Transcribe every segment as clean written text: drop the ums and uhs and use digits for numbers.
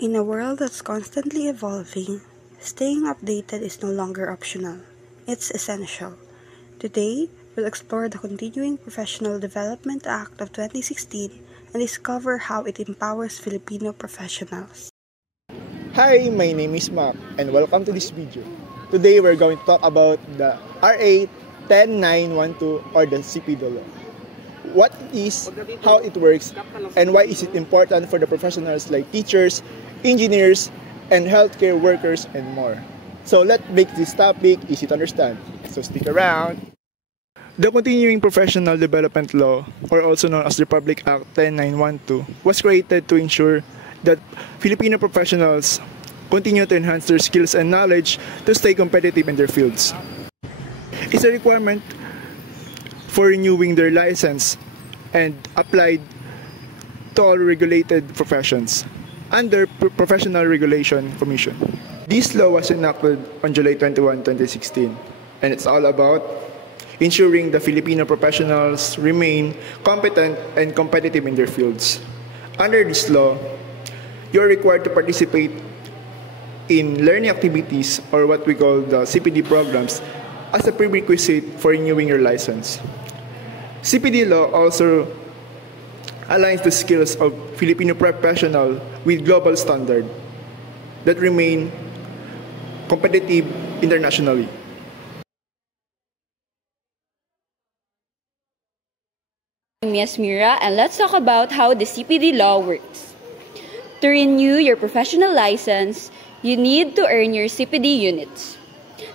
In a world that's constantly evolving, staying updated is no longer optional. It's essential. Today, we'll explore the Continuing Professional Development Act of 2016 and discover how it empowers Filipino professionals. Hi, my name is Mark and welcome to this video. Today we're going to talk about the RA 10912 or the CPD law. What it is, how it works, and why is it important for the professionals like teachers, engineers, and healthcare workers and more. So let's make this topic easy to understand. So stick around. The Continuing Professional Development Law, or also known as the Republic Act 10912, was created to ensure that Filipino professionals continue to enhance their skills and knowledge to stay competitive in their fields. It's a requirement for renewing their license and applied to all regulated professions under Professional Regulation Commission. This law was enacted on July 21, 2016, and it's all about ensuring the Filipino professionals remain competent and competitive in their fields. Under this law, you're required to participate in learning activities or what we call the CPD programs as a prerequisite for renewing your license. CPD law also aligns the skills of Filipino professional with global standard that remain competitive internationally. I'm Yasmira, and let's talk about how the CPD law works. To renew your professional license, you need to earn your CPD units.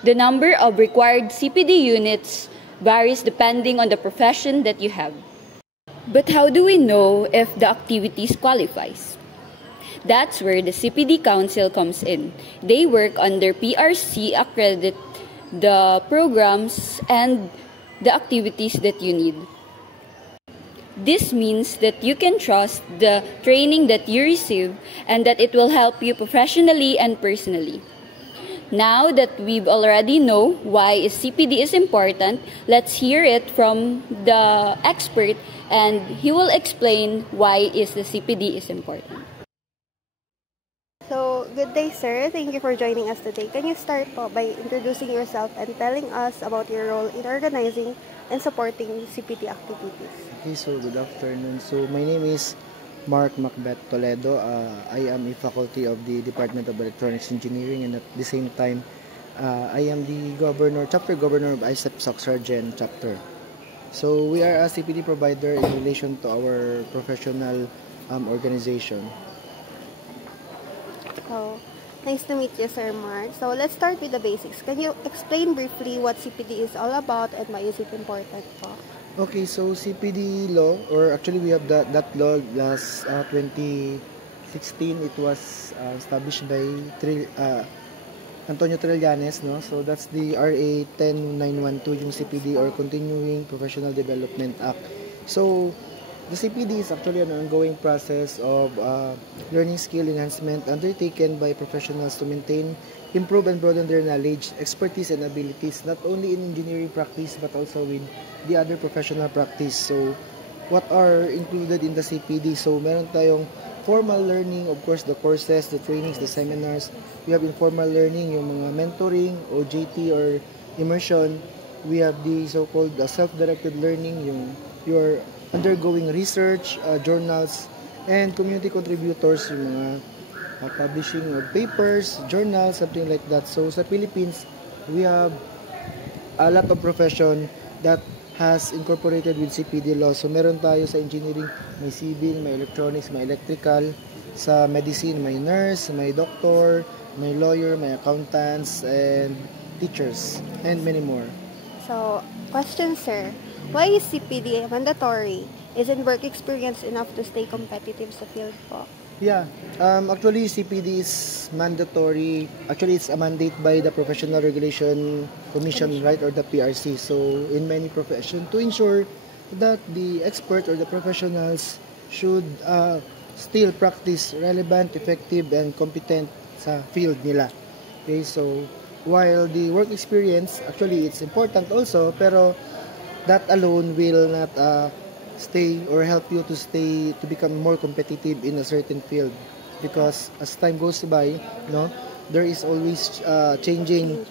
The number of required CPD units varies depending on the profession that you have. But how do we know if the activities qualifies? That's where the CPD Council comes in. They work under PRC, accredit the programs and the activities that you need. This means that you can trust the training that you receive and that it will help you professionally and personally. Now that we've already know why CPD is important, let's hear it from the expert and he will explain why the CPD is important. So, good day sir. Thank you for joining us today. Can you start po by introducing yourself and telling us about your role in organizing and supporting CPD activities? Okay, so good afternoon. So my name is Mark Macbeth Toledo. I am a faculty of the Department of Electronics Engineering, and at the same time, I am the chapter governor of ISEP Soc-Sargent chapter. So we are a CPD provider in relation to our professional organization. So, nice to meet you, Sir Mark. So, let's start with the basics. Can you explain briefly what CPD is all about and why is it important po? Okay, so CPD law, or actually we have that law last 2016. It was established by Antonio Trillanes, no? So that's the RA 10912, yung CPD or Continuing Professional Development Act. So the CPD is actually an ongoing process of learning skill enhancement undertaken by professionals to maintain, improve, and broaden their knowledge, expertise, and abilities, not only in engineering practice but also with the other professional practice. So, what are included in the CPD? So, meron tayong formal learning, of course, the courses, the trainings, the seminars. We have informal learning, yung mga mentoring, OJT, or immersion. We have the so-called self-directed learning, yung you're undergoing research, journals, and community contributors, yung mga publishing of papers, journals, something like that. So, sa Philippines, we have a lot of profession that has incorporated with CPD law. So, meron tayo sa engineering, may civil, may electronics, may electrical. Sa medicine, may nurse, may doctor, may lawyer, may accountants, and teachers, and many more. So, question sir, why is CPD mandatory? Isn't work experience enough to stay competitive sa field po? Yeah, actually CPD is mandatory. Actually, it's a mandate by the Professional Regulation Commission, right, or the PRC. So, in many professions, to ensure that the expert or the professionals should still practice relevant, effective, and competent sa field nila. Okay, so while the work experience, actually, it's important also, pero that alone will not stay or help you to become more competitive in a certain field. because as time goes by, no, there is always changing,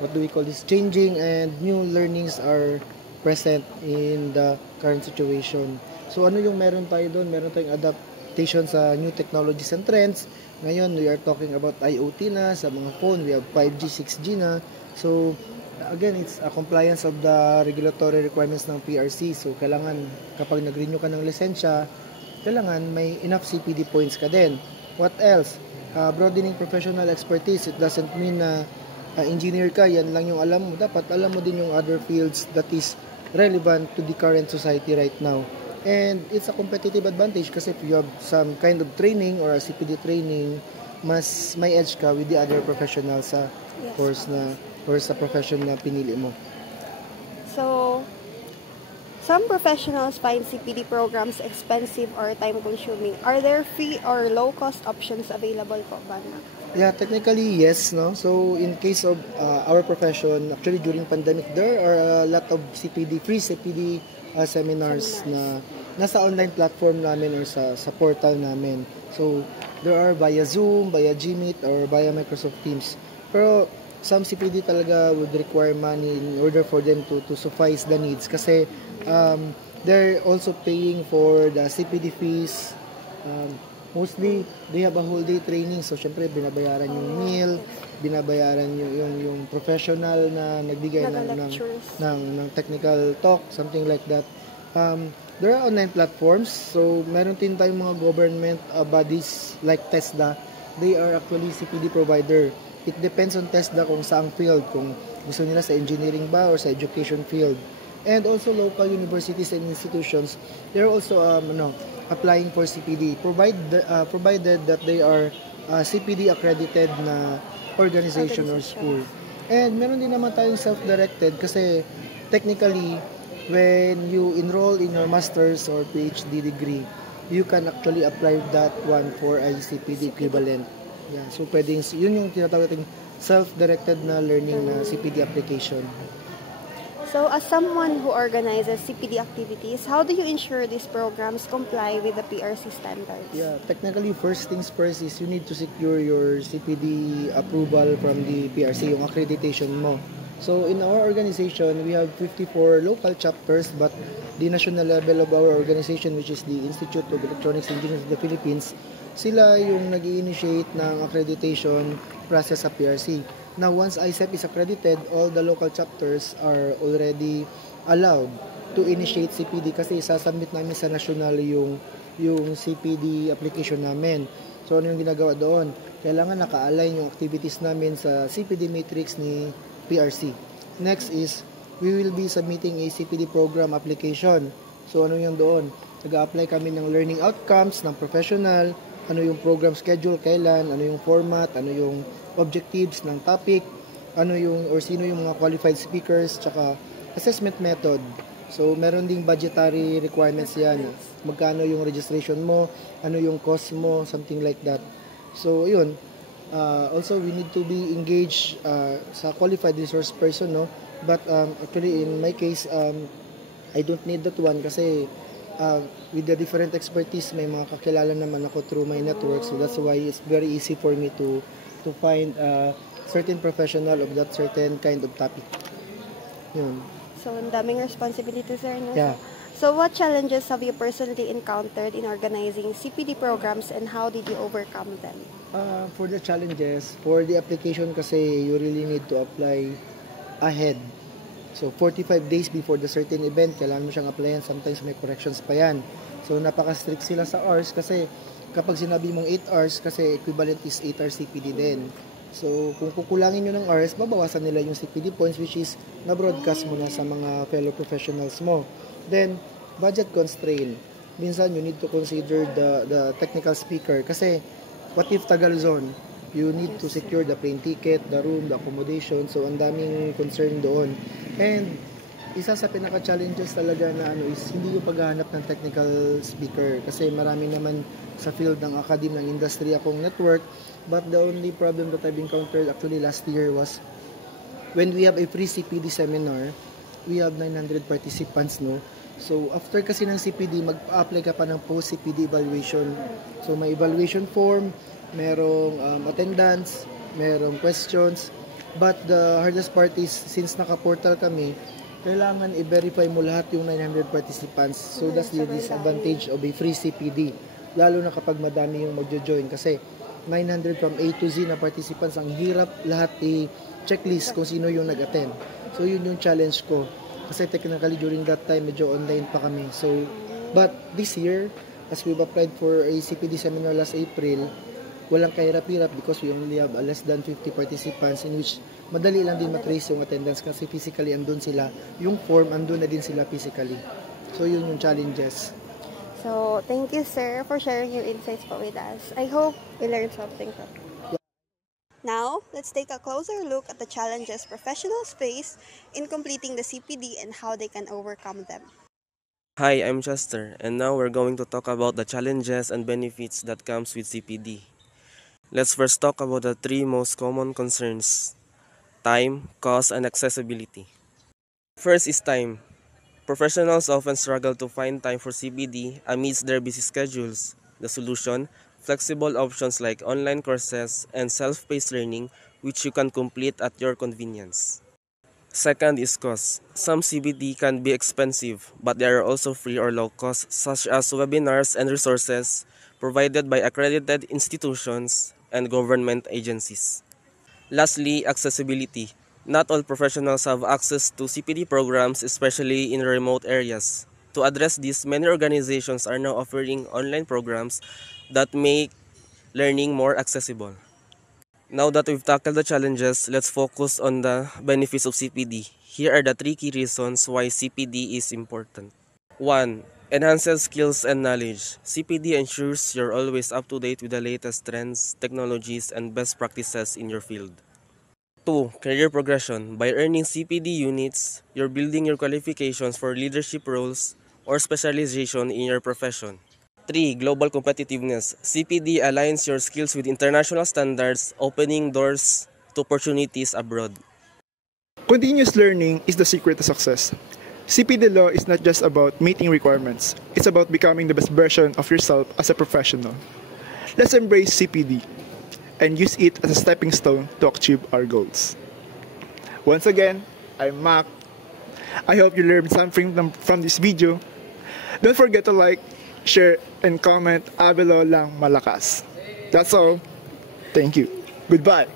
what do we call this, changing, and new learnings are present in the current situation. So ano yung meron tayo doon? Meron tayong adaptation sa new technologies and trends. Ngayon, we are talking about IoT na, sa mga phone, we have 5G, 6G na. So, again, it's a compliance of the regulatory requirements ng PRC. So, kailangan, kapag nag-renew ka ng lisensya, kailangan may enough CPD points ka din. What else? Broadening professional expertise. It doesn't mean na engineer ka, yan lang yung alam mo. Dapat alam mo din yung other fields that is relevant to the current society right now. And it's a competitive advantage kasi if you have some kind of training or a CPD training, mas may edge ka with the other professionals sa course na or sa profession na pinili mo. So, some professionals find CPD programs expensive or time-consuming. Are there free or low-cost options available po ba? Yeah, technically yes, no. So in case of our profession, actually during pandemic there are a lot of free CPD seminars na nasa online platform namin or sa portal namin. So there are via Zoom, via Gmeet, or via Microsoft Teams. Pero some CPD talaga would require money in order for them to suffice the needs kasi they're also paying for the CPD fees. Mostly, they have a whole day training. So, syempre, binabayaran yung meal, binabayaran yung professional na nagbigay ng technical talk, something like that. There are online platforms. So, meron din tayong mga government bodies like TESDA. They are actually CPD provider. It depends on TESDA kung saang field, kung gusto nila sa engineering ba or sa education field. And also local universities and institutions, they're also applying for CPD, provided that they are CPD accredited na organization or school. And meron din naman tayong self-directed kasi technically, when you enroll in your master's or PhD degree, you can actually apply that one for a CPD equivalent. Yeah, so pwedeng, yun yung tinatawag natin self-directed na learning na CPD application. So, as someone who organizes CPD activities, how do you ensure these programs comply with the PRC standards? Yeah, technically, first things first is you need to secure your CPD approval from the PRC, yung accreditation mo. So, in our organization, we have 54 local chapters, but the national level of our organization, which is the Institute of Electronics Engineers of the Philippines, sila yung nag-i-initiate ng accreditation process sa PRC. Now, once ICEP is accredited, all the local chapters are already allowed to initiate CPD kasi sasubmit namin sa national yung CPD application namin. So, ano yung ginagawa doon? Kailangan naka-align yung activities namin sa CPD matrix ni PRC. Next is, we will be submitting a CPD program application. So, ano yung doon? Nag-a-apply kami ng learning outcomes ng professional, ano yung program schedule, kailan, ano yung format, ano yung objectives ng topic, ano yung or sino yung mga qualified speakers, tsaka assessment method. So, meron ding budgetary requirements yan. Magkano yung registration mo, ano yung cost mo, something like that. So, yun. Also, we need to be engaged sa qualified resource person, no? But actually, in my case, I don't need that one kasi with the different expertise, may mga kakilala naman ako through my network. So, that's why it's very easy for me to find a certain professional of that certain kind of topic. Yun. So, ang daming responsibility, sir. No? Yeah. So, what challenges have you personally encountered in organizing CPD programs and how did you overcome them? For the challenges, for the application kasi you really need to apply ahead. So, 45 days before the certain event, kailangan mo siyang applyan. Sometimes may corrections pa yan. So, napaka-strict sila sa hours kasi kapag sinabi mong 8 hours, kasi equivalent is 8 hours CPD din. So, kung kukulangin nyo ng hours, babawasan nila yung CPD points which is na-broadcast mo na sa mga fellow professionals mo. Then, budget constraint. Minsan, you need to consider the technical speaker kasi what if Tagalzon? You need to secure the plane ticket, the room, the accommodation. So, ang daming concern doon. And, isa sa pinaka-challenges talaga na is hindi yung paghahanap ng technical speaker kasi marami naman sa field ng academe ng industry akong network, but the only problem that I've encountered actually last year was when we have a free CPD seminar, we have 900 participants, no? So, after kasi ng CPD, mag-apply ka pa ng post-CPD evaluation. So, may evaluation form, merong attendance, merong questions. But the hardest part is, since naka-portal kami, kailangan i-verify mo lahat yung 900 participants. So, that's the disadvantage of a free CPD. Lalo na kapag madami yung magjo-join. Kasi 900 from A to Z na participants, ang hirap lahat i-checklist kung sino yung nag-attend. So, yun yung challenge ko. Kasi technically during that time, medyo online pa kami. So, but this year, as we've applied for a CPD seminar last April, walang kahirap-hirap because we only have less than 50 participants in which madali lang din matrace yung attendance kasi physically andun sila. Yung form, andun na din sila physically. So, yun yung challenges. So, thank you, sir, for sharing your insights po with us. I hope we learned something from you. Now, let's take a closer look at the challenges professionals face in completing the CPD and how they can overcome them. Hi, I'm Chester, and now we're going to talk about the challenges and benefits that comes with CPD. Let's first talk about the three most common concerns: time, cost, and accessibility. First is time. Professionals often struggle to find time for CPD amidst their busy schedules. The solution: flexible options like online courses and self-paced learning, which you can complete at your convenience. Second is cost. Some CPD can be expensive, but there are also free or low cost, such as webinars and resources provided by accredited institutions and government agencies. Lastly, accessibility. Not all professionals have access to CPD programs, especially in remote areas. To address this, many organizations are now offering online programs that make learning more accessible. Now that we've tackled the challenges, let's focus on the benefits of CPD. Here are the three key reasons why CPD is important. 1. Enhances skills and knowledge. CPD ensures you're always up to date with the latest trends, technologies, and best practices in your field. 2. Career progression. By earning CPD units, you're building your qualifications for leadership roles or specialization in your profession. 3. Global competitiveness. CPD aligns your skills with international standards, opening doors to opportunities abroad. Continuous learning is the secret to success. CPD law is not just about meeting requirements, it's about becoming the best version of yourself as a professional. Let's embrace CPD and use it as a stepping stone to achieve our goals. Once again, I'm Mac. I hope you learned something from this video. Don't forget to like, share, and comment. Abelo lang malakas. That's all. Thank you. Goodbye.